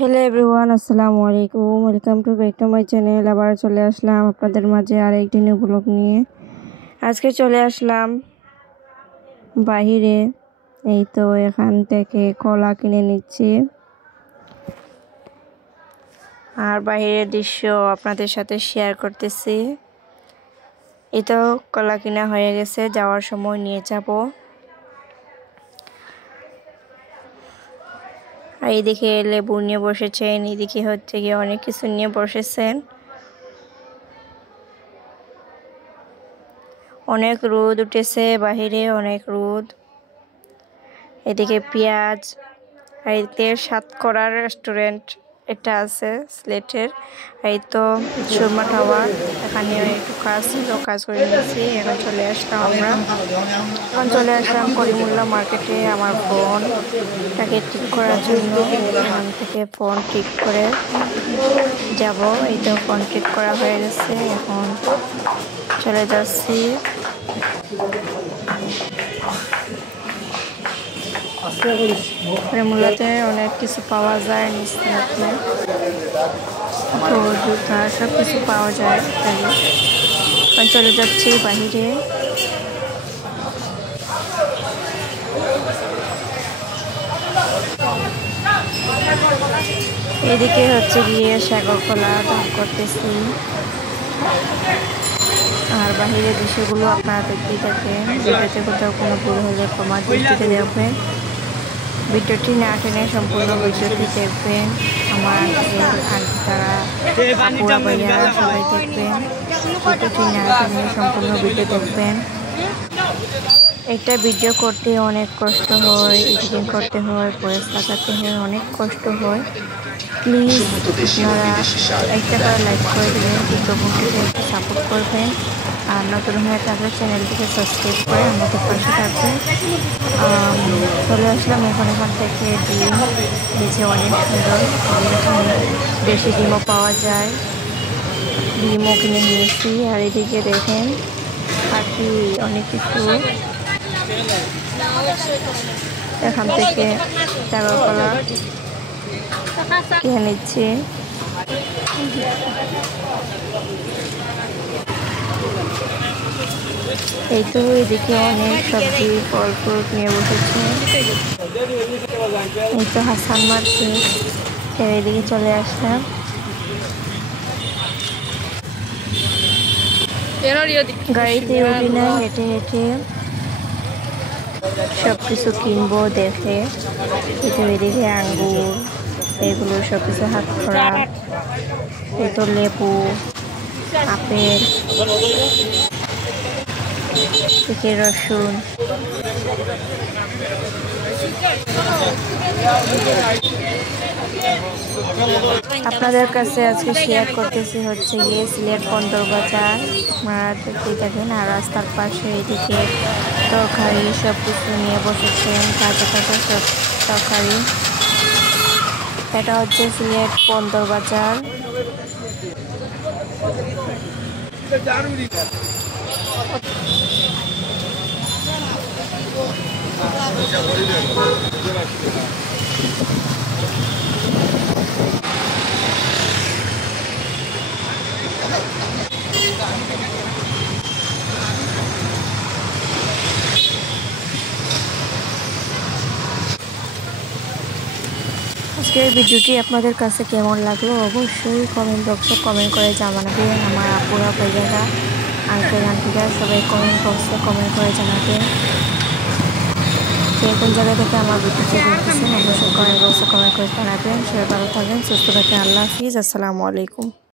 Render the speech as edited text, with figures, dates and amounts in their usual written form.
Hello everyone, আসসালামু আলাইকুম। Welcome to back to my channel. আবার চলে আসলাম আপনাদের মাঝে আরেকটি নিউ ব্লগ নিয়ে। আজকে চলে আসলাম বাহিরে। এই তো এখান থেকে কলা কিনে নিচ্ছি, আর বাহিরের দৃশ্য আপনাদের সাথে শেয়ার করতেছি। এই তো কলা কিনা হয়ে গেছে, যাওয়ার সময় নিয়ে যাব। আর এইদিকে লেবু নিয়ে বসেছেন, এইদিকে হচ্ছে গিয়ে অনেক কিছু নিয়ে বসেছেন। অনেক রোদ উঠেছে বাহিরে, অনেক রোদ। এদিকে পেঁয়াজ, আর এদিকে সাতকরা রেস্টুরেন্ট এটা আছে সিলেটের। এই তো সুরমা টাওয়ার, এখানে একটু কাজ ছিল, কাজ করে নিয়েছি। এখন চলে আসলাম করিমুল্লাহ মার্কেটে আমার ফোনটাকে ঠিক করার জন্য। এখান থেকে ফোন ঠিক করে যাব। এই তো ফোন ঠিক করা হয়ে গেছে, এখন চলে যাচ্ছি। করিমুল্লাতে অনেক কিছু পাওয়া যায়, জুতা সব কিছু পাওয়া যায়। চলে যাচ্ছি বাহিরে। এদিকে হচ্ছে গিয়ে সাগর কলা দাম করতেছি, আর বাহিরের দৃশ্যগুলো আপনারা দেখতেই থাকেন। ভিডিওতে কোথাও কোনো ভুল হলে ক্ষমা দৃষ্টিতে দেখবেন। ভিডিওটি না টেনে সম্পূর্ণ ভিডিওটি দেখবেন। আমার আন্টি তারা আপুরা ভাইয়ারা সবাই দেখবেন। ভিডিওটি না টেনে সম্পূর্ণ ভিডিও দেখবেন। একটা ভিডিও করতে অনেক কষ্ট হয়, এডিটিং করতে হয়, ভয়েস লাগাতে হয়, অনেক কষ্ট হয়। প্লিজ আপনারা একটা করে লাইক করে দেবেন, ভিডিওটিকে একটু সাপোর্ট করবেন। আর নতুন হয়ে থাকলে চ্যানেলটিকে সাবস্ক্রাইব করে আমাদের পাশে থাকবেন। চলে আসলাম এখান থেকে ডিম নিচে অনেক সুন্দর, দেশি ডিমও পাওয়া যায়, ডিমও কিনে নিয়েছি। আর এদিকে দেখেন বাকি অনেক কিছু এখান থেকে সাগর কলা কিনে নিচ্ছি। এই তো এদিকে অনেক সবজি ফল ফ্রুট নিয়ে বসেছে। এই তো হাসান মার্কেট, এদিকে চলে আসলাম। গাড়িতে উঠি না, হেঁটে হেঁটে সব কিছু কিনবো দেখে। এদিকে আঙ্গুর, এগুলো সব কিছু হাত করা। এই তো লেবু, আপেল, এদিকে রসুন। আপনাদের কাছে আজকে শেয়ার করতেছি হচ্ছে গিয়ে সিলেট বন্দর বাজার। আপনারা দেখতেই থাকেন। আর রাস্তার পাশে এদিকে তরকারি সব কিছু নিয়ে বসেছেন, তাজা তাজা সব তরকারি। এটা হচ্ছে সিলেট বন্দর বাজার। আজকের ভিডিওটি আপনাদের কাছে কেমন লাগলো অবশ্যই কমেন্ট বক্সে কমেন্ট করে জানাবেন। আমার আপুরা ভাইয়ারা আঙ্কেল আন্টিরা সবাই কমেন্ট বক্সে কমেন্ট করে জানাবেন। কোন জায়গা থেকে আমার ভিডিওটি দেখতেছেন অবশ্যই কমেন্ট বক্সে কমেন্ট করে জানাবেন। সবাই ভালো থাকবেন, সুস্থ থাকবেন। আল্লাহ হাফিজ, আসসালামু আলাইকুম।